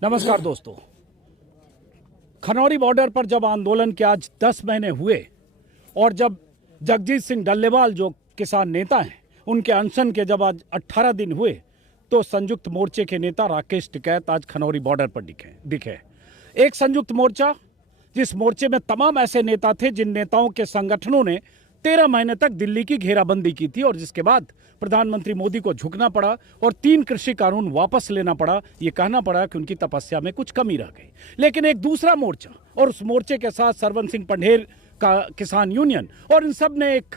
नमस्कार दोस्तों। खनौरी बॉर्डर पर जब आंदोलन के आज 10 महीने हुए और जब जगजीत सिंह डल्लेवाल जो किसान नेता हैं उनके अनशन के जब आज 18 दिन हुए तो संयुक्त मोर्चे के नेता राकेश टिकैत आज खनौरी बॉर्डर पर दिखे। एक संयुक्त मोर्चा जिस मोर्चे में तमाम ऐसे नेता थे जिन नेताओं के संगठनों ने 13 महीने तक दिल्ली की घेराबंदी की थी और जिसके बाद प्रधानमंत्री मोदी को झुकना पड़ा और 3 कृषि कानून वापस लेना पड़ा। ये कहना पड़ा कि उनकी तपस्या में कुछ कमी रह गई। लेकिन एक दूसरा मोर्चा और उस मोर्चे के साथ सरवन सिंह पंढेर का किसान यूनियन और इन सब ने एक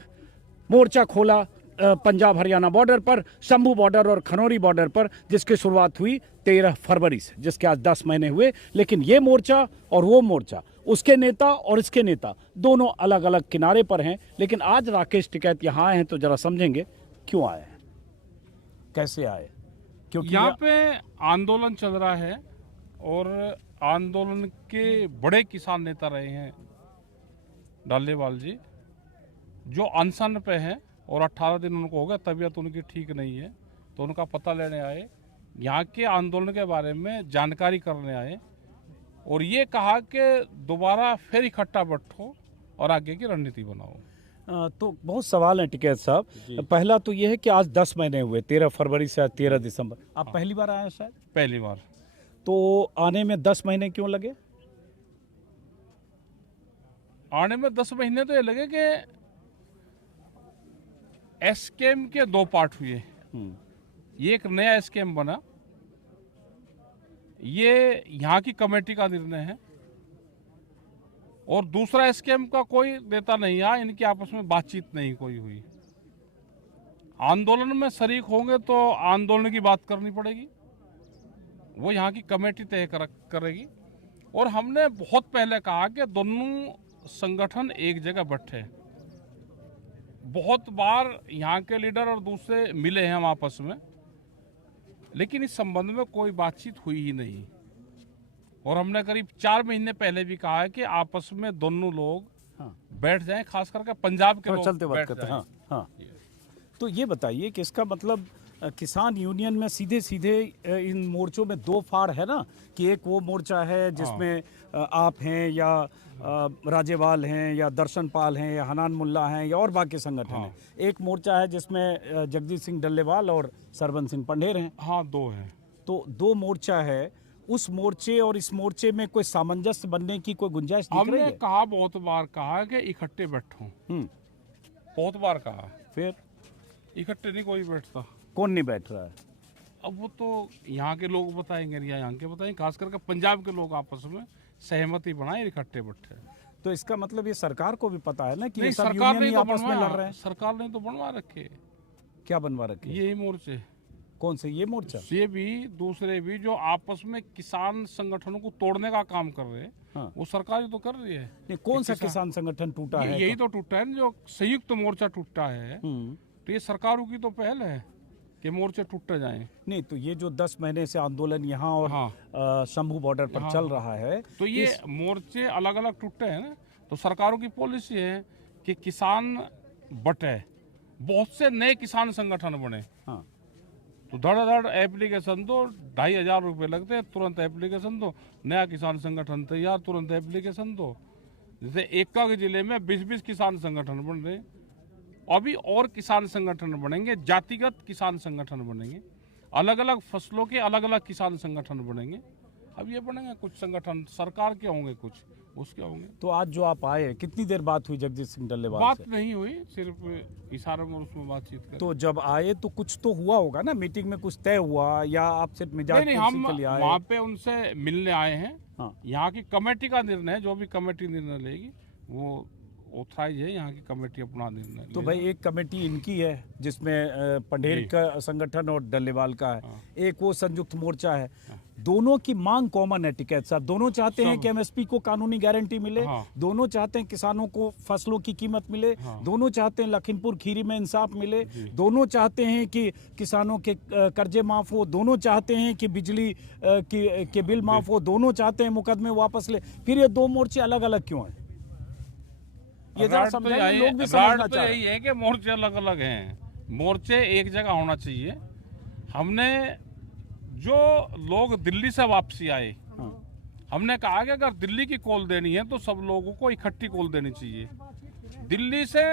मोर्चा खोला पंजाब हरियाणा बॉर्डर पर, शंभू बॉर्डर और खनौरी बॉर्डर पर, जिसकी शुरुआत हुई 13 फरवरी से, जिसके आज 10 महीने हुए। लेकिन ये मोर्चा और वो मोर्चा, उसके नेता और इसके नेता दोनों अलग अलग किनारे पर हैं। लेकिन आज राकेश टिकैत यहाँ आए हैं तो जरा समझेंगे क्यों आए हैं, कैसे आए। क्योंकि यहाँ पे आंदोलन चल रहा है और आंदोलन के बड़े किसान नेता रहे हैं डल्लेवाल जी, जो अनशन पे हैं और 18 दिन उनको हो गया, तबीयत उनकी ठीक नहीं है, तो उनका पता लेने आए, यहाँ के आंदोलन के बारे में जानकारी करने आए और ये कहा कि दोबारा फिर इकट्ठा बैठो और आगे की रणनीति बनाओ। तो बहुत सवाल हैं टिकैत साहब। पहला तो ये है कि आज 10 महीने हुए, 13 फरवरी से आज 13 दिसंबर। आप पहली बार आए हैं शायद? पहली बार। तो आने में 10 महीने क्यों लगे? आने में 10 महीने तो ये लगे कि एसकेएम के 2 पार्ट हुए। ये एक नया एसकेएम बना, ये यहाँ की कमेटी का निर्णय है, और दूसरा एसकेएम का कोई नेता नहीं आया, इनकी आपस में बातचीत नहीं कोई हुई। आंदोलन में शरीक होंगे तो आंदोलन की बात करनी पड़ेगी, वो यहाँ की कमेटी तय करेगी। और हमने बहुत पहले कहा कि दोनों संगठन एक जगह बैठे। बहुत बार यहाँ के लीडर और दूसरे मिले हैं हम आपस में, लेकिन इस संबंध में कोई बातचीत हुई ही नहीं। और हमने करीब 4 महीने पहले भी कहा है कि आपस में दोनों लोग बैठ जाएं, खास करके पंजाब के लोग चलते बैठ वक्त। जाएं। हाँ। तो ये बताइए कि इसका मतलब किसान यूनियन में सीधे सीधे इन मोर्चों में 2 फाड़ है ना, कि एक वो मोर्चा है जिसमें आप हैं या राजेवाल हैं या दर्शन पाल हैं या हनान मुल्ला हैं या और बाकी संगठन हैं। एक मोर्चा है जिसमें जगजीत सिंह डल्लेवाल और सरवन सिंह पंढेर हैं। हाँ, 2 हैं। तो 2 मोर्चा है। उस मोर्चे और इस मोर्चे में कोई सामंजस्य बनने की कोई गुंजाइश दिख रही है? हमने कहा, बहुत बार कहा कि इकट्ठे बैठो, बहुत बार कहा, फिर इकट्ठे नहीं कोई बैठता। कौन नहीं बैठ रहा है? अब वो तो यहाँ के लोग बताएंगे या यहाँ के बताएंगे, खास करके पंजाब के लोग आपस में सहमति बनाए, इकट्ठे बैठे। तो इसका मतलब ये सरकार को भी पता है ना कि नहीं, ये सब सरकार यूनियन ने ही तो आपस में लड़ रहे हैं। सरकार ने तो बनवा रखे। क्या बनवा रखे? यही मोर्चे। कौन से ये मोर्चा? ये भी दूसरे भी जो आपस में किसान संगठनों को तोड़ने का काम कर रहे हैं, वो सरकार ही तो कर रही है। नहीं, कौन सा किसान संगठन टूटा है? यही तो टूटा है, जो संयुक्त मोर्चा टूटा है। तो ये सरकारों की तो पहल है कि मोर्चे टूटे जाएं। नहीं, तो ये जो 10 महीने से आंदोलन यहाँ और शंभू बॉर्डर पर चल रहा है, तो ये मोर्चे अलग अलग टूटे हैं ना, तो सरकारों की पॉलिसी है कि किसान बटे, बहुत से नए किसान संगठन बने। तो धड़ एप्लीकेशन दो, 2500 रुपये लगते हैं, तुरंत एप्लीकेशन दो, नया किसान संगठन तैयार, तुरंत एप्लीकेशन दो। जैसे एक जिले में 20-20 किसान संगठन बन रहे, अभी और किसान संगठन बनेंगे, जातिगत किसान संगठन बनेंगे, अलग अलग फसलों के अलग अलग किसान संगठन बनेंगे। अब ये बनेंगे कुछ संगठन सरकार के होंगे, कुछ उसके होंगे। तो आज जो आप आए, कितनी देर बात हुई जगजीत सिंह डल्लेवाल से? बात नहीं हुई, सिर्फ इशारों में उसमें बातचीत करें। तो जब आए तो कुछ तो हुआ होगा ना, मीटिंग में कुछ तय हुआ, या आप सिर्फ मिजाज नहीं, हम वहाँ पे उनसे मिलने आए हैं। यहाँ की कमेटी का निर्णय, जो भी कमेटी निर्णय लेगी वो ऑथराइज है, यहाँ की कमेटी अपना निर्णय। तो भाई एक कमेटी इनकी है जिसमें पंढेर का संगठन और डल्लेवाल का है, एक वो संयुक्त मोर्चा है। दोनों की मांग कॉमन है टिकैत साहब, दोनों चाहते हैं कि एमएसपी को कानूनी गारंटी मिले, दोनों चाहते हैं किसानों को फसलों की कीमत मिले, दोनों चाहते हैं लखीमपुर खीरी में इंसाफ मिले, दोनों चाहते हैं कि किसानों के कर्जे माफ हो, दोनों चाहते हैं कि बिजली के बिल माफ हो, दोनों चाहते हैं मुकदमे वापस ले। फिर ये 2 मोर्चे अलग अलग क्यों हैं? ये जरा समझाइए, लोग भी समझना चाह रहे हैं। यही है कि मोर्चे अलग अलग हैं, मोर्चे एक जगह होना चाहिए। हमने जो लोग दिल्ली से वापसी आए, हाँ। हमने कहा कि अगर दिल्ली की कॉल देनी है तो सब लोगों को इकट्ठी कॉल देनी चाहिए। दिल्ली से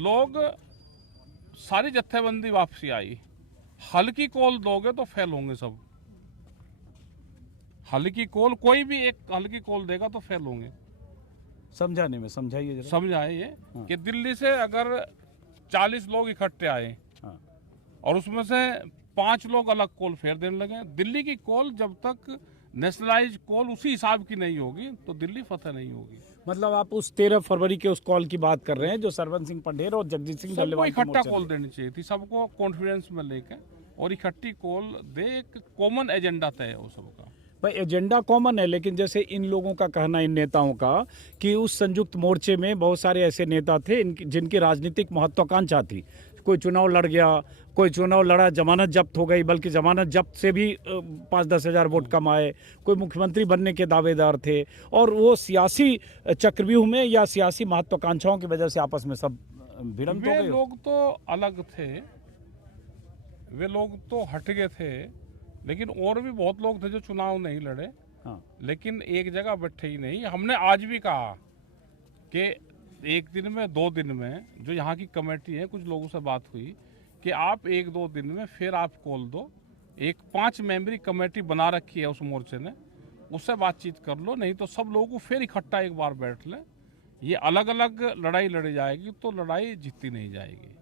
लोग सारी जत्थेबंदी वापसी आई, हल्की कॉल दोगे तो फेल होंगे सब। हल्की कॉल, कोई भी एक हल्की कॉल देगा तो फेल होंगे। समझाने में समझाइए जरा। समझाए ये हाँ। कि दिल्ली से अगर 40 लोग इकट्ठे आए हाँ। और उसमें से 5 लोग अलग कॉल फेर देने लगे, दिल्ली की कॉल जब तक नेशनलाइज कॉल उसी हिसाब की नहीं होगी तो दिल्ली फतेह नहीं होगी। मतलब आप उस 13 फरवरी के उस कॉल की बात कर रहे हैं जो सरवन सिंह पंढेर और जगजीत सिंह सबको डल्लेवाल के इकट्ठा मोर्चे कॉल में। देनी चाहिए थी, सबको कॉन्फिडेंस में लेके और इकट्ठी कॉल दे, एक कॉमन एजेंडा तय हो सबका। भाई एजेंडा कॉमन है, लेकिन जैसे इन लोगों का कहना, इन नेताओं का, कि उस संयुक्त मोर्चे में बहुत सारे ऐसे नेता थे जिनकी राजनीतिक महत्वाकांक्षा थी। कोई चुनाव लड़ गया, कोई चुनाव लड़ा, जमानत जब्त हो गई, बल्कि जमानत जब्त से भी 5-10 हजार वोट कम आए। कोई मुख्यमंत्री बनने के दावेदार थे, और वो सियासी चक्रव्यूह में या सियासी महत्वाकांक्षाओं की वजह से आपस में सब भिड़ंत हो वे गए। लोग तो अलग थे, वे लोग तो हट गए थे, लेकिन और भी बहुत लोग थे जो चुनाव नहीं लड़े। हाँ। लेकिन एक जगह बैठे ही नहीं। हमने आज भी कहा कि एक दिन में, 2 दिन में, जो यहाँ की कमेटी है, कुछ लोगों से बात हुई कि आप 1-2 दिन में फिर आप कॉल दो। एक 5 मेंबरी कमेटी बना रखी है उस मोर्चे ने, उससे बातचीत कर लो, नहीं तो सब लोगों को फिर इकट्ठा एक बार बैठ लें। ये अलग अलग लड़ाई लड़ी जाएगी तो लड़ाई जीती नहीं जाएगी।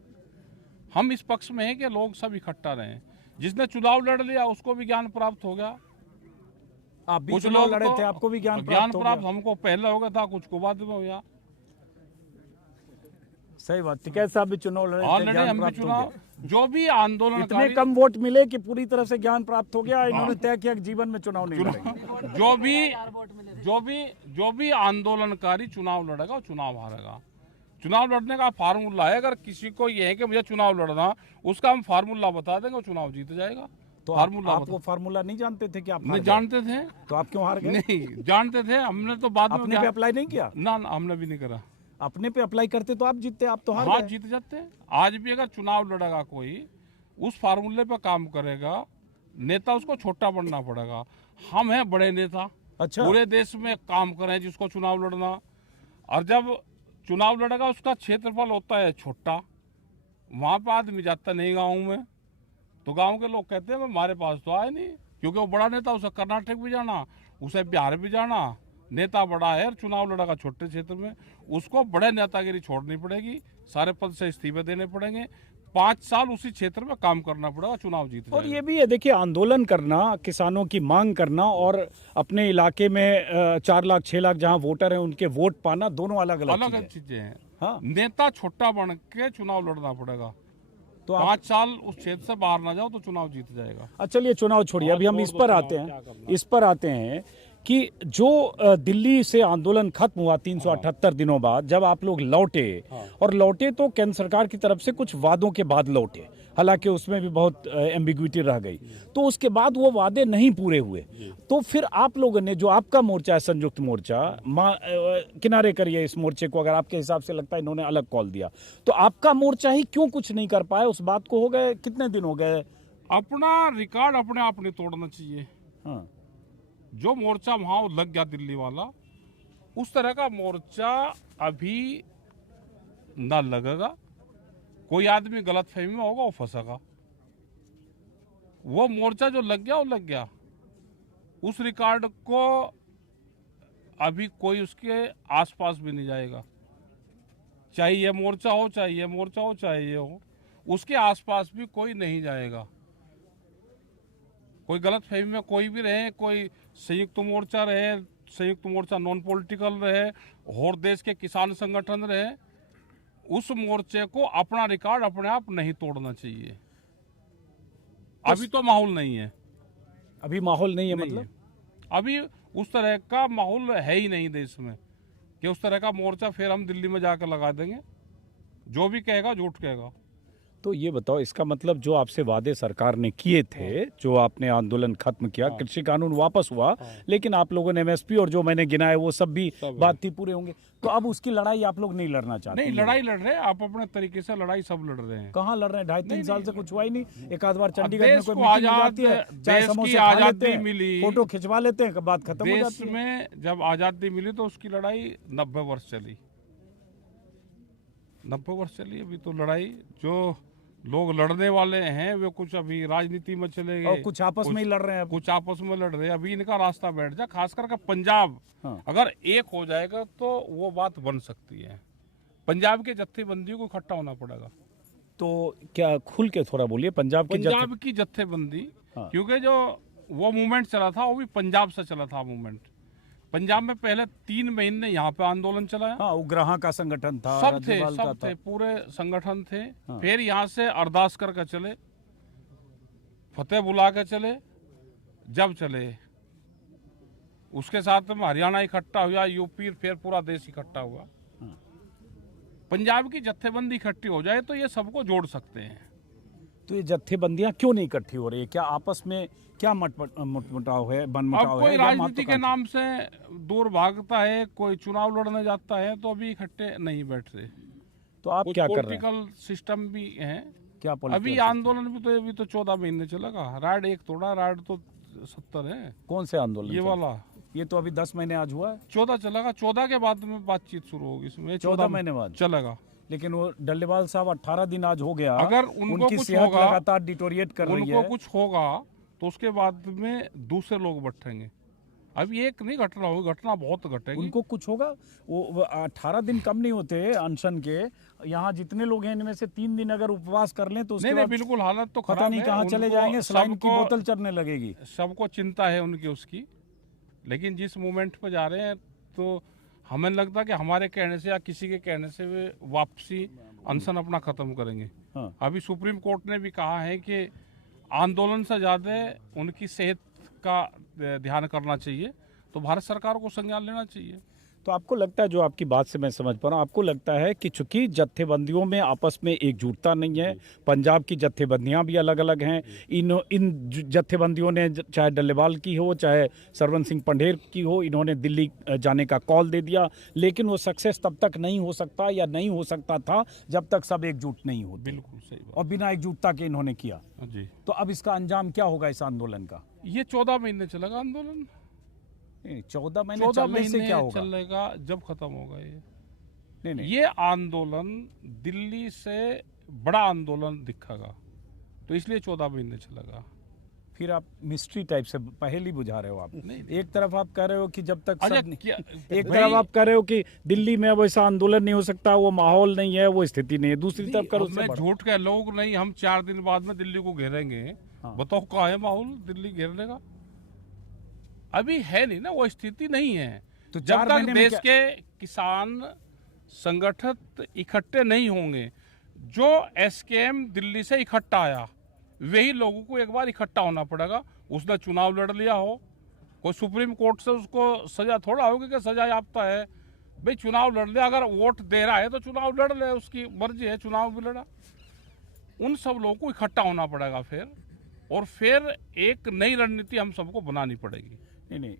हम इस पक्ष में हैं कि लोग सब इकट्ठा रहें। जिसने चुनाव लड़ लिया उसको भी ज्ञान प्राप्त हो गया। आप भी कुछ चुनाव लोग लड़े तो थे, आपको भी ज्ञान ज्ञान प्राप्त हो प्राप्त गया। हमको पहले हो गया था, कुछ को बाद में हो गया। सही बात। टिकैत साहब भी चुनाव लड़े थे, ऑलरेडी ज्ञान हम भी प्राप्त हो चुनाव, गया। जो भी इतने आंदोलनकारी, कम वोट मिले कि पूरी तरह से ज्ञान प्राप्त हो गया। इन्होंने तय किया कि जीवन में चुनाव नहीं लड़ेंगे। जो भी आंदोलनकारी चुनाव लड़ेगा वो चुनाव हारेगा। चुनाव लड़ने का फार्मूला है, अगर किसी को ये है कि मुझे चुनाव लड़ना, उसका हम फार्मूला बता देंगे, वो चुनाव जीत जाएगा। तो फार्मूला आप वो फार्मूला नहीं जानते थे कि आप हार नहीं गए? जानते थे। तो आप क्यों हार गए? नहीं जानते थे, हमने तो बाद में अपने पे अप्लाई नहीं किया? ना हमने भी नहीं करा। अपने पे अप्लाई करते तो आप जीतते, आप तो हार हाँ, गए। जीत जाते। आज भी अगर चुनाव लड़ेगा कोई, उस फार्मूले पे काम करेगा, नेता उसको छोटा बनना पड़ेगा। हम हैं बड़े नेता, अच्छा। पूरे देश में काम करें जिसको चुनाव लड़ना, और जब चुनाव लड़ेगा उसका क्षेत्रफल होता है छोटा, वहां पर आदमी जाता नहीं गाँव में, तो गांव के लोग कहते हैं हमारे पास तो आए नहीं, क्योंकि वो बड़ा नेता, उसे कर्नाटक भी जाना, उसे बिहार भी जाना। नेता बड़ा है और चुनाव लड़ेगा छोटे क्षेत्र में, उसको बड़े नेतागिरी छोड़नी पड़ेगी, सारे पद से इस्तीफे देने पड़ेंगे, 5 साल उसी क्षेत्र में काम करना पड़ेगा, चुनाव जीत और जाएगा। ये भी है, देखिए, आंदोलन करना, किसानों की मांग करना और अपने इलाके में 4 लाख 6 लाख जहां वोटर हैं उनके वोट पाना, दोनों अलग अलग अलग चीजें हैं। चीजें हैं। हाँ। नेता छोटा बन के चुनाव लड़ना पड़ेगा, तो आप 5 साल उस क्षेत्र से बाहर ना जाओ तो चुनाव जीत जाएगा। चलिए चुनाव छोड़िए, अभी हम इस पर आते हैं कि जो दिल्ली से आंदोलन खत्म हुआ 378 दिनों बाद, जब आप लोग लौटे, और लौटे तो केंद्र सरकार की तरफ से कुछ वादों के बाद लौटे, हालांकि उसमें भी बहुत एम्बिग्विटी रह गई, तो उसके बाद वो वादे नहीं पूरे हुए, तो फिर आप लोगों ने, जो आपका मोर्चा है संयुक्त मोर्चा, किनारे करिए इस मोर्चे को, अगर आपके हिसाब से लगता है इन्होंने अलग कॉल दिया, तो आपका मोर्चा ही क्यों कुछ नहीं कर पाया? उस बात को हो गए कितने दिन हो गए? अपना रिकॉर्ड अपने आप नहीं तोड़ना चाहिए। हाँ। जो मोर्चा वहां लग गया दिल्ली वाला, उस तरह का मोर्चा अभी ना लगेगा। कोई आदमी गलत फहमी में होगा, वो फंसेगा। वो मोर्चा जो लग गया वो लग गया, उस रिकॉर्ड को अभी कोई उसके आसपास भी नहीं जाएगा। चाहे ये मोर्चा हो, चाहे ये मोर्चा हो, चाहे ये हो, उसके आसपास भी कोई नहीं जाएगा। कोई गलत फहमी में कोई भी रहे, कोई संयुक्त मोर्चा रहे, संयुक्त मोर्चा नॉन पॉलिटिकल रहे, और देश के किसान संगठन रहे, उस मोर्चे को अपना रिकॉर्ड अपने आप नहीं तोड़ना चाहिए। अभी तो माहौल नहीं है। अभी माहौल नहीं है, नहीं मतलब है। अभी उस तरह का माहौल है ही नहीं देश में कि उस तरह का मोर्चा फिर हम दिल्ली में जाकर लगा देंगे। जो भी कहेगा झूठ कहेगा। तो ये बताओ, इसका मतलब जो आपसे वादे सरकार ने किए थे, जो आपने आंदोलन खत्म किया, कृषि कानून वापस हुआ, लेकिन आप लोगों ने एमएसपी और जो मैंने गिनाए वो सब भी बात थी पूरे होंगे, तो अब उसकी लड़ाई आप लोग नहीं लड़ना चाहते? नहीं, लड़ाई लड़ रहे हैं, आप अपने तरीके से लड़ाई सब लड़ रहे हैं। कहाँ लड़ रहे हैं? 2.5-3 साल से कुछ हुआ ही नहीं। एक आध बार चंडीगढ़ में देश कोई को मीटिंग हो आजाद, जाती है, चाहे देश की समोसे खा लेते आजादी हैं, मिली, फोटो खिंचवा लेते हैं, बात खत्म हो जाती देश है। में जब आजादी मिली तो उसकी लड़ाई 90 वर्ष चली, 90 वर्ष चली। अभी तो लड़ाई जो लोग लड़ने वाले हैं वे कुछ अभी राजनीति में चले गए और कुछ आपस में ही लड़ रहे हैं अब। कुछ आपस में लड़ रहे हैं। अभी इनका रास्ता बैठ जाए, खास करके पंजाब अगर एक हो जाएगा तो वो बात बन सकती है। पंजाब के जत्थेबंदियों को इकट्ठा होना पड़ेगा। तो क्या खुल के थोड़ा बोलिए, पंजाब की जत्थेबंदी, क्योंकि जो वो मूवमेंट चला था वो भी पंजाब से चला था मूवमेंट। पंजाब में पहले 3 महीने यहाँ पे आंदोलन चला। हाँ, उग्रहा का संगठन था, सब थे, पूरे संगठन थे। फिर यहाँ से अरदास करके चले, फतेह बुला के चले, जब चले उसके साथ में हरियाणा इकट्ठा हुआ, यूपी, फिर पूरा देश इकट्ठा हुआ। पंजाब की जत्थेबंदी इकट्ठी हो जाए तो ये सबको जोड़ सकते हैं। तो ये जत्थेबंदियां क्यों नहीं इकट्ठी हो रही है? क्या आपस में क्या मुठमुटाव है, बनमुटाव अब कोई है? राजनीति के नाम से दूर भागता है, कोई चुनाव लड़ने जाता है, तो अभी इकट्ठे नहीं बैठ रहे। तो आप क्या कर रहे हैं? पॉलिटिकल सिस्टम भी है क्या? अभी आंदोलन भी तो अभी तो 14 महीने चलेगा। राड एक तोड़ा, राड तो 70 है। कौन से आंदोलन? ये वाला, ये तो अभी 10 महीने आज हुआ है। 14 चलेगा, 14 के बाद में बातचीत शुरू होगी इसमें। 14 महीने बाद चलेगा। लेकिन वो डल्लेवाल साहब 18 दिन आज हो गया, अगर उनकी सेहत लगातार डिटोरिएट कर रही है, उनको कुछ होगा तो उसके बाद में दूसरे लोग बैठेंगे। अभी एक नहीं घटना होगी, घटना बहुत घटेगी। उनको कुछ होगा, वो 18 दिन कम नहीं होते अनशन के। यहाँ जितने लोग हैं इनमें से 3 दिन अगर उपवास कर लें तो उसके बाद बिल्कुल हालत तो पता नहीं कहाँ चले जाएंगे, सलाइन की बोतल चढ़ने लगेगी। सबको चिंता है उनकी उसकी, लेकिन जिस मूवमेंट पर जा रहे हैं तो हमें लगता है कि हमारे कहने से या किसी के कहने से वे वापसी अनशन अपना खत्म करेंगे। अभी सुप्रीम कोर्ट ने भी कहा है कि आंदोलन से ज्यादा उनकी सेहत का ध्यान करना चाहिए, तो भारत सरकार को संज्ञान लेना चाहिए। तो आपको लगता है, जो आपकी बात से मैं समझ पा रहा हूँ, आपको लगता है कि चूंकि जत्थेबंदियों में आपस में एकजुटता नहीं है, पंजाब की जत्थेबंदियां भी अलग अलग हैं, इन जत्थेबंदियों ने चाहे डल्लेवाल की हो चाहे सरवन सिंह पंढेर की हो, इन्होंने दिल्ली जाने का कॉल दे दिया, लेकिन वो सक्सेस तब तक नहीं हो सकता या नहीं हो सकता था जब तक सब एकजुट नहीं हो। बिल्कुल सही बात। और बिना एकजुटता के इन्होंने किया जी। तो अब इसका अंजाम क्या होगा इस आंदोलन का? ये 14 महीने चलेगा आंदोलन। 14 महीने चलने से क्या होगा? चलेगा जब खत्म होगा ये। नहीं, ये आंदोलन दिल्ली से बड़ा आंदोलन दिखेगा, तो इसलिए 14 महीने चलेगा। फिर आप मिस्ट्री टाइप से पहले बुझा रहे हो आप। नहीं, एक तरफ आप कह रहे हो कि जब तक एक तरफ आप कह रहे हो कि दिल्ली में वैसा आंदोलन नहीं हो सकता, वो माहौल नहीं है, वो स्थिति नहीं है। दूसरी तरफ करो, झूठ के लोग नहीं, हम 4 दिन बाद में दिल्ली को घेरेंगे। बताओ कहाँ है माहौल दिल्ली घेरने का? अभी है नहीं ना, वो स्थिति नहीं है। तो जब तक देश के किसान संगठन इकट्ठे नहीं होंगे, जो एसकेएम दिल्ली से इकट्ठा आया वही लोगों को एक बार इकट्ठा होना पड़ेगा। उसने चुनाव लड़ लिया हो, कोई सुप्रीम कोर्ट से उसको सजा थोड़ा होगी कि सजा याफ्ता है। भाई चुनाव लड़ लिया, अगर वोट दे रहा है तो चुनाव लड़ ले, उसकी मर्जी है, चुनाव भी लड़ा। उन सब लोगों को इकट्ठा होना पड़ेगा फिर, और फिर एक नई रणनीति हम सबको बनानी पड़ेगी। नहीं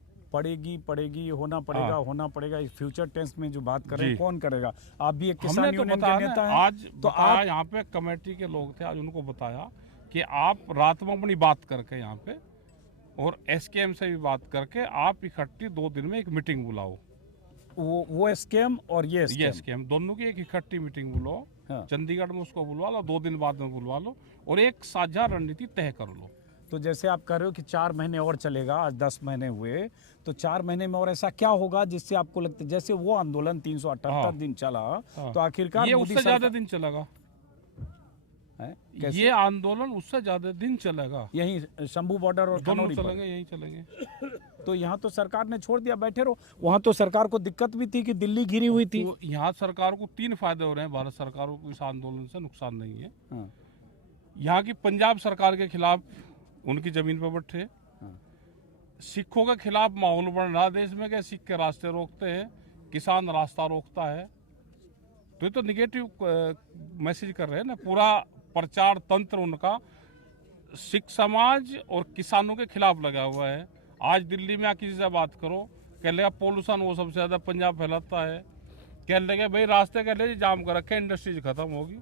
पड़ेगी होना पड़ेगा। इस फ्यूचर टेंस में जो बात कर रहे हैं, कौन करेगा? आप भी एक किसान यूनियन के नेता हैं। आज तो आप यहाँ पे कमेटी के लोग थे, आज उनको बताया कि आप रात में अपनी बात करके यहाँ पे और एसकेएम से भी बात करके आप इकट्ठी 2 दिन में एक मीटिंग बुलाओ। वो एसकेएम और ये एसकेएम दोनों की एक इकट्ठी मीटिंग बुलाओ। चंडीगढ़ में उसको बुलवा लो, 2 दिन बाद में बुलवा लो और एक साझा रणनीति तय कर लो। तो जैसे आप कह रहे हो कि 4 महीने और चलेगा, आज 10 महीने हुए, तो 4 महीने में और ऐसा क्या होगा जिससे आपको लगता है, जैसे वो आंदोलन 378 दिन चला, तो आखिरकार ये उससे ज्यादा दिन चलेगा? ये आंदोलन उससे ज्यादा दिन चलेगा। यही शंभू बॉर्डर और दोनों चलेंगे, यही चलेंगे। तो यहाँ तो सरकार ने छोड़ दिया, बैठे रहो। वहाँ तो सरकार को दिक्कत भी थी कि दिल्ली घिरी हुई थी। तो यहाँ सरकार को 3 फायदे हो रहे हैं, भारत सरकार को इस आंदोलन से नुकसान नहीं है। यहाँ की पंजाब सरकार के खिलाफ उनकी जमीन पर बैठे, सिखों के खिलाफ माहौल बन रहा देश में कि सिख के रास्ते रोकते हैं, किसान रास्ता रोकता है। तो ये तो निगेटिव मैसेज कर रहे हैं ना। पूरा प्रचार तंत्र उनका सिख समाज और किसानों के खिलाफ लगा हुआ है। आज दिल्ली में किसी से बात करो, कह लेगा पोल्यूशन वो सबसे ज़्यादा पंजाब फैलाता है, कह लेगा भाई रास्ते कह ले जाम कर रखे, इंडस्ट्रीज खत्म होगी।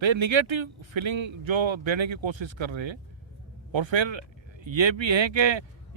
तो ये निगेटिव फीलिंग जो देने की कोशिश कर रहे हैं। और फिर ये भी है कि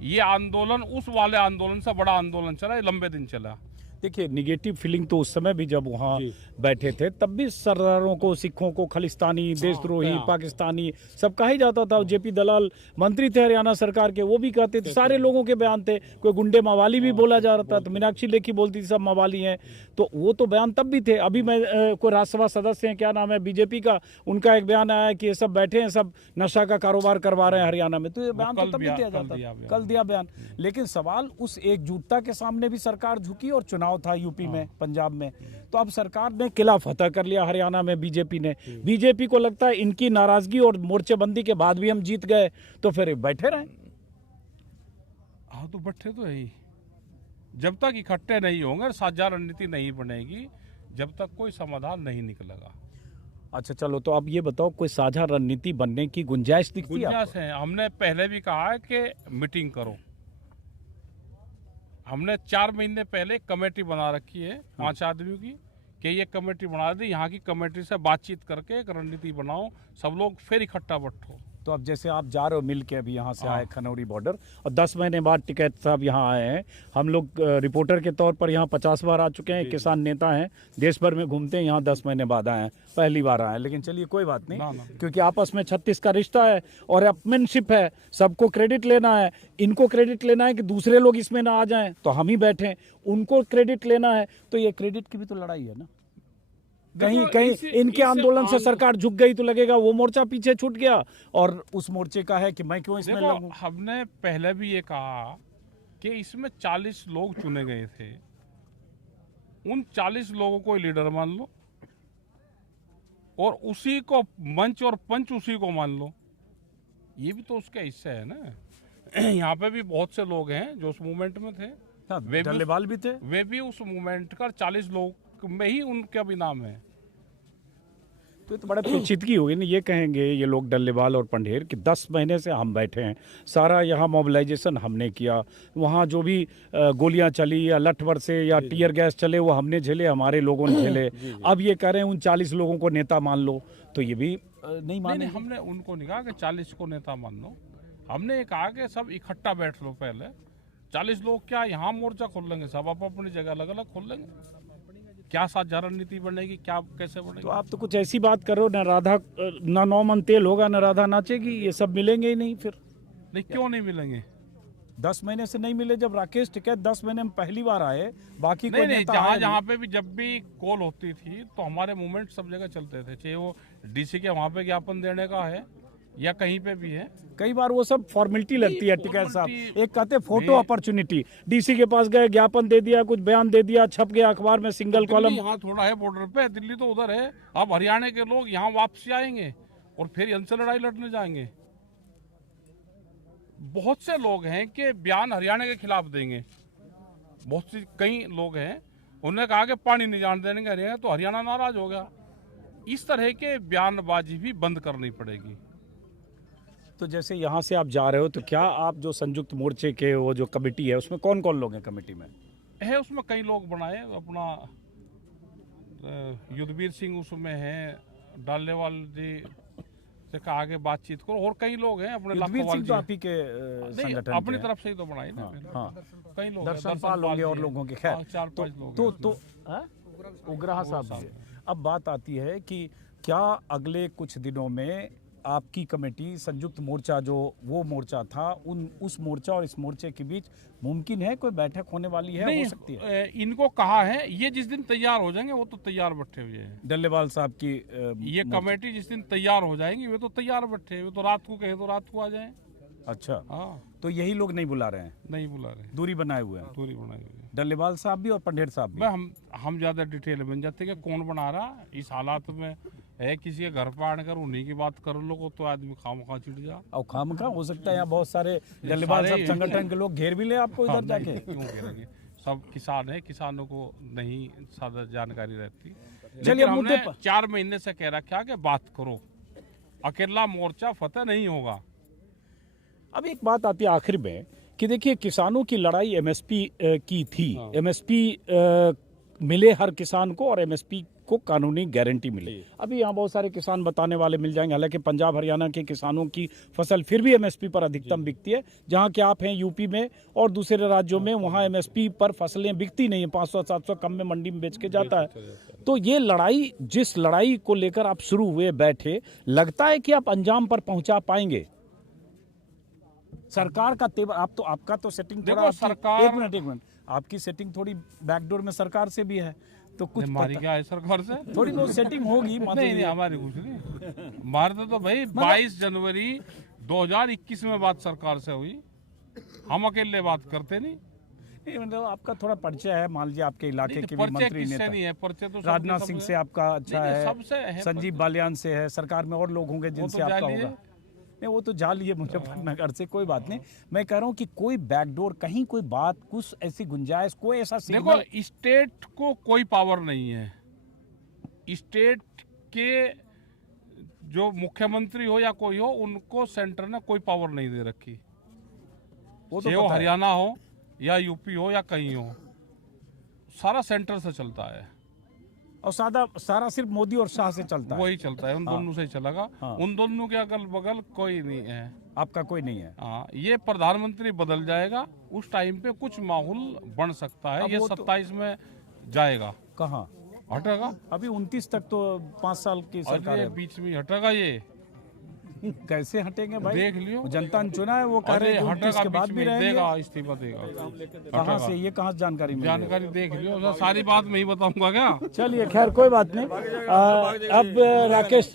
ये आंदोलन उस वाले आंदोलन से बड़ा आंदोलन चला, ये लंबे दिन चला। देखिए, निगेटिव फीलिंग तो उस समय भी जब वहाँ बैठे थे तब भी सरदारों को, सिखों को खलिस्तानी, देशद्रोही, पाकिस्तानी सब कहा ही जाता था। जेपी दलाल मंत्री थे हरियाणा सरकार के, वो भी कहते थे, सारे लोगों के बयान थे। कोई गुंडे मवाली भी बोला जा रहा था, तो मीनाक्षी लेखी बोलती थी सब मवाली हैं, तो वो तो बयान तब भी थे। अभी मैं कोई राज्यसभा सदस्य हैं, क्या नाम है, बीजेपी का, उनका एक बयान आया कि ये सब बैठे हैं, सब नशा का कारोबार करवा रहे हैं हरियाणा में। तो ये बयान तो तब भी दिया जाता, कल दिया बयान। लेकिन सवाल उस एकजुटता के सामने भी सरकार झुकी, और चुनाव था यूपी में, पंजाब में, तो अब सरकार ने किला फतह कर लिया हरियाणा में बीजेपी ने। बीजेपी को लगता है इनकी नाराजगी और मोर्चेबंदी के बाद भी हम जीत गए, तो फिर बैठे रहे। हाँ, तो बैठे तो है ही। जब तक इकट्ठे नहीं होंगे, साझा रणनीति नहीं बनेगी, जब तक कोई समाधान नहीं निकलेगा। अच्छा चलो, तो अब ये बताओ, कोई साझा रणनीति बनने की गुंजाइश दिखती है? गुंजाइश है। हमने पहले भी कहा है कि मीटिंग करो। हमने 4 महीने पहले कमेटी बना रखी है 5 आदमियों की, कि ये कमेटी बना दी, यहाँ की कमेटी से बातचीत करके एक रणनीति बनाओ, सब लोग फिर इकट्ठा बैठो। तो अब जैसे आप जा रहे हो मिल के, अभी यहाँ से आए खनौरी बॉर्डर, और 10 महीने बाद टिकैत साहब यहाँ आए हैं। हम लोग रिपोर्टर के तौर पर यहाँ 50 बार आ चुके हैं, किसान नेता हैं, देश भर में घूमते हैं, यहाँ 10 महीने बाद आए हैं, पहली बार आए हैं। लेकिन चलिए कोई बात नहीं, क्योंकि आपस में 36 का रिश्ता है और अपमेनशिप है, सबको क्रेडिट लेना है। इनको क्रेडिट लेना है कि दूसरे लोग इसमें ना आ जाएं तो हम ही बैठे, उनको क्रेडिट लेना है, तो ये क्रेडिट की भी तो लड़ाई है ना। कहीं कहीं इनके आंदोलन से सरकार झुक गई तो लगेगा वो मोर्चा पीछे छूट गया, और उस मोर्चे का है कि मैं क्यों इसमें लगूं। हमने पहले भी ये कहा कि इसमें 40 लोग चुने गए थे, उन 40 लोगों को लीडर मान लो, और उसी को मंच और पंच उसी को मान लो। ये भी तो उसका हिस्सा है ना। यहाँ पे भी बहुत से लोग हैं जो उस मूवमेंट में थे, डल्लेवाल भी थे, वे भी उस मूवमेंट का 40 लोग में ही उनका भी नाम है। तो ये तो बड़ा पेचीदगी होगी ना। ये कहेंगे ये लोग डल्लेवाल और पंढेर कि 10 महीने से हम बैठे हैं, सारा यहाँ मोबिलाइजेशन हमने किया, वहाँ जो भी गोलियां चली या लठ बरसे या टीयर गैस चले वो हमने झेले, हमारे लोगों ने झेले। अब ये कह रहे हैं उन 40 लोगों को नेता मान लो, तो ये भी नहीं माने। हमने उनको नहीं कहा कि 40 को नेता मान लो, हमने ये कहा कि सब इकट्ठा बैठ लो। पहले 40 लोग क्या यहाँ मोर्चा खोल लेंगे, सब अपनी जगह अलग अलग खोल लेंगे। क्या साझा रणनीति बनेगी, क्या कैसे बनेगी? तो आप तो कुछ ऐसी बात करो, ना राधा ना नौ मन तेल होगा, ना राधा नाचेगी, ये सब मिलेंगे ही नहीं फिर। नहीं, क्यों नहीं मिलेंगे? 10 महीने से नहीं मिले, जब राकेश टिकैत 10 महीने में पहली बार आए, बाकी नहीं, नहीं, जहाँ पे भी जब भी कॉल होती थी तो हमारे मूवमेंट सब जगह चलते थे, चाहे वो डीसी के वहाँ पे ज्ञापन देने का है या कहीं पे भी है। कई बार वो सब फॉर्मेलिटी लगती है टिकैत साहब। एक कहते फोटो अपॉर्चुनिटी, डीसी के पास गए, ज्ञापन दे दिया, कुछ बयान दे दिया, छप गया अखबार में सिंगल कॉलम। यहाँ थोड़ा है बॉर्डर पे, दिल्ली तो उधर है। अब हरियाणा के लोग यहाँ वापसी आएंगे और फिर इनसे लड़ाई लड़ने जाएंगे। बहुत से लोग हैं कि बयान हरियाणा के खिलाफ देंगे, बहुत सी कई लोग हैं, उन्होंने कहा कि पानी नहीं जान देंगे हरियाणा, तो हरियाणा नाराज हो गया। इस तरह के बयानबाजी भी बंद करनी पड़ेगी। तो जैसे यहाँ से आप जा रहे हो, तो क्या आप जो संयुक्त मोर्चे के वो जो कमेटी है उसमें कौन कौन लोग हैं कमेटी में? है उसमें कई लोग बनाए, अपना युद्धवीर सिंह उसमें है, डालेवाल जी से कहा आगे बातचीत करो, और कई लोग हैं अपने युद्धवीर तो आप ही के संगठन अपनी तरफ से ही तो बनाए ना। हाँ, कई लोग, दर्शन पाल होंगे और लोगों के, खैर 4-5 लोग। तो उग्राहा साहब, अब बात आती है कि क्या अगले कुछ दिनों में आपकी कमेटी संयुक्त मोर्चा जो वो मोर्चा था, उस मोर्चा और इस मोर्चे के बीच मुमकिन है कोई बैठक होने वाली है? नहीं, हो सकती है। इनको कहा है, ये जिस दिन तैयार हो जाएंगे वो तो तैयार बैठे हुए हैं। डल्लेवाल साहब की ये कमेटी जिस दिन तैयार हो जाएंगी वे तो तैयार बैठे हुए, तो रात को कहे तो रात को आ जाए। अच्छा, हाँ, तो यही लोग नहीं बुला रहे हैं? नहीं बुला रहे, दूरी बनाए हुए हैं। दूरी बनाई हुई है। डल्लेवाल साहब भी और पंढेर साहब भी। हम ज्यादा डिटेल बन जाते कि कौन बना रहा इस हालात में है। किसी के घर पर आकर उन्हीं की बात कर लो तो आदमी खामखा चिढ़ जा। और खामखा हो सकता है यहाँ बहुत सारे डल्लेवाल साहब संगठन के लोग घेर भी ले आपको इधर जाके। क्यों घेरेंगे? सब किसान है, किसानों को नहीं ज्यादा जानकारी रहती। चलिए, हमने 4 महीने से कह रखा कि बात करो, अकेला मोर्चा फतेह नहीं होगा। अब एक बात आती है आखिर में कि देखिए किसानों की लड़ाई एमएसपी की थी। एमएसपी मिले हर किसान को और एमएसपी को कानूनी गारंटी मिले। अभी यहाँ बहुत सारे किसान बताने वाले मिल जाएंगे, हालांकि पंजाब हरियाणा के किसानों की फसल फिर भी एमएसपी पर अधिकतम बिकती है। जहाँ कि आप हैं यूपी में और दूसरे राज्यों में, वहाँ एमएसपी पर फसलें बिकती नहीं है, 500-700 कम में मंडी में बेच के जाता है। तो ये लड़ाई, जिस लड़ाई को लेकर आप शुरू हुए बैठे, लगता है कि आप अंजाम पर पहुंचा पाएंगे? सरकार का तेवर, आप तो, आपका तो सेटिंग थोड़ा, सरकार, एक मिनट, आपकी सेटिंग थोड़ी बैकडोर में सरकार से भी है, तो कुछ हमारी क्या है सरकार से? थोड़ी बहुत सेटिंग होगी। नहीं, हमारी कुछ नहीं। हमारे तो भाई 22 जनवरी 2021 में बात सरकार से हुई, हम अकेले बात करते नहीं। मतलब आपका थोड़ा परिचय है, मान लीजिए आपके इलाके के भी मंत्री नेता नहीं है, परिचय तो राजनाथ सिंह से आपका अच्छा है, सबसे है, संजीव बालियान से है, सरकार में और लोग होंगे जिनसे आपका होगा। नहीं, वो तो जाली है मुजफ्फरनगर से, कोई बात नहीं। मैं कह रहा हूँ कि कोई बैकडोर, कहीं कोई बात, कुछ ऐसी गुंजाइश, कोई ऐसा देखो, स्टेट को कोई पावर नहीं है। स्टेट के जो मुख्यमंत्री हो या कोई हो, उनको सेंटर ने कोई पावर नहीं दे रखी। वो तो हरियाणा हो या यूपी हो या कहीं हो, सारा सेंटर से चलता है और सारा सिर्फ मोदी और शाह से चलता है। वही चलता है, उन दोनों से चलेगा। उन दोनों के अगल बगल कोई नहीं है। आपका कोई नहीं है। हाँ, ये प्रधानमंत्री बदल जाएगा, उस टाइम पे कुछ माहौल बन सकता है। ये 27 में जाएगा, कहाँ हटेगा? अभी 29 तक तो 5 साल की सरकार है, बीच में हटेगा ये। कैसे हटेंगे भाई? देख लियो, जनता ने चुना है, वो कह रहे हैं के बाद भी रहेंगे। देगा, इस्तीफा देगा। कहाँ से, ये कहाँ से जानकारी मिली? जानकारी देख लियो, सारी बात मैं ही बताऊंगा क्या? चलिए, खैर कोई बात नहीं। अब राकेश,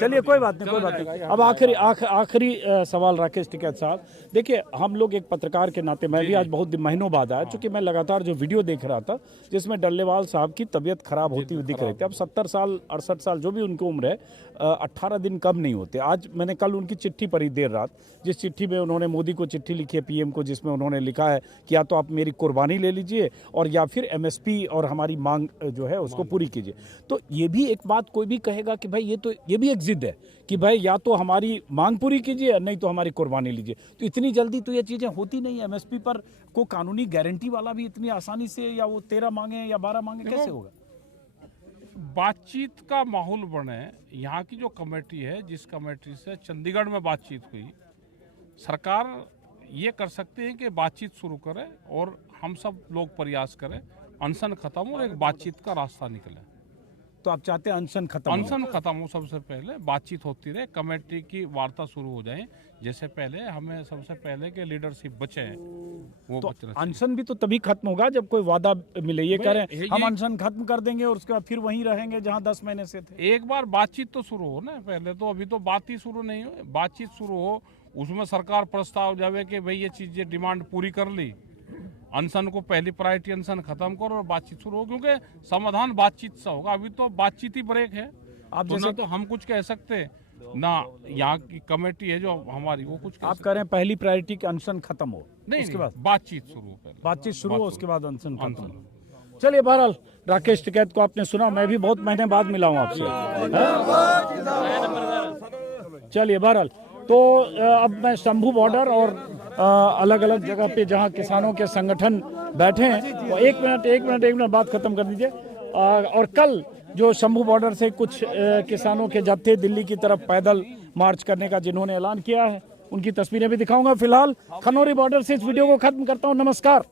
चलिए कोई बात नहीं। अब आखिरी सवाल राकेश टिकैत साहब, देखिए हम लोग एक पत्रकार के नाते, मैं भी आज बहुत महीनों बाद आया, चूंकि मैं लगातार जो वीडियो देख रहा था जिसमें डल्लेवाल साहब की तबीयत खराब होती हुई दिख रही थी। अब 70 साल 68 साल जो भी उनकी उम्र है, 18 दिन कम नहीं होते। आज मैंने कल उनकी चिट्ठी पढ़ी देर रात, जिस चिट्ठी में उन्होंने मोदी को चिट्ठी लिखी है, पीएम को, जिसमें उन्होंने लिखा है कि या तो आप मेरी कुर्बानी ले लीजिए और या फिर एमएसपी और हमारी मांग जो है उसको पूरी कीजिए। तो ये भी एक बात कोई भी कहेगा कि भाई ये भी एक जिद है कि भाई या तो हमारी मांग पूरी कीजिए, नहीं तो हमारी कुर्बानी लीजिए। तो इतनी जल्दी तो ये चीजें होती नहीं है। एमएसपी पर को कानूनी गारंटी वाला भी इतनी आसानी से, या वो 13 मांगे या 12 मांगे, कैसे होगा? बातचीत का माहौल बने। यहाँ की जो कमेटी है, जिस कमेटी से चंडीगढ़ में बातचीत हुई, सरकार ये कर सकती है कि बातचीत शुरू करे और हम सब लोग प्रयास करें, अनशन खत्म हो और एक बातचीत का रास्ता निकले। तो आप चाहते हैं अनशन खत्म हो, सबसे पहले बातचीत होती रहे, कमेटी की वार्ता शुरू हो जाए। जैसे पहले हमें सबसे पहले के लीडरशिप बचे हैं, वो तो बचना। अनशन भी तो तभी खत्म होगा जब कोई वादा मिले। ये कह रहे हैं हम अनशन खत्म कर देंगे और उसके बाद फिर वहीं रहेंगे जहां 10 महीने से थे। एक बार बातचीत तो शुरू हो ना पहले, तो अभी तो बात ही शुरू नहीं हो। बातचीत शुरू हो, उसमें सरकार प्रस्ताव जावे कि भाई ये चीज, ये डिमांड पूरी कर ली, अनशन को पहली प्रायोरिटी अनशन खत्म करो और बातचीत शुरू हो, क्योंकि समाधान बातचीत से होगा। अभी तो बातचीत ही ब्रेक है। आप जैसे तो हम कुछ कह सकते ना, यहाँ की कमेटी है जो हमारी, वो कुछ आप कह रहे हैं पहली प्रायोरिटी का अनशन खत्म हो, नहीं, उसके बाद बातचीत शुरू हो, पहले बातचीत शुरू हो, उसके बाद अनशन खत्म हो। चलिए, बहरहाल राकेश टिकैत को आपने सुना, मैं भी बहुत महीने बाद मिला हूँ आपसे। चलिए, बहरहाल तो अब मैं शंभू बॉर्डर और अलग अलग जगह पे जहां किसानों के संगठन बैठे हैं, तो एक मिनट बात खत्म कर दीजिए। और कल जो शंभू बॉर्डर से कुछ किसानों के जत्थे दिल्ली की तरफ पैदल मार्च करने का जिन्होंने ऐलान किया है, उनकी तस्वीरें भी दिखाऊंगा। फिलहाल खनौरी बॉर्डर से इस वीडियो को खत्म करता हूं। नमस्कार।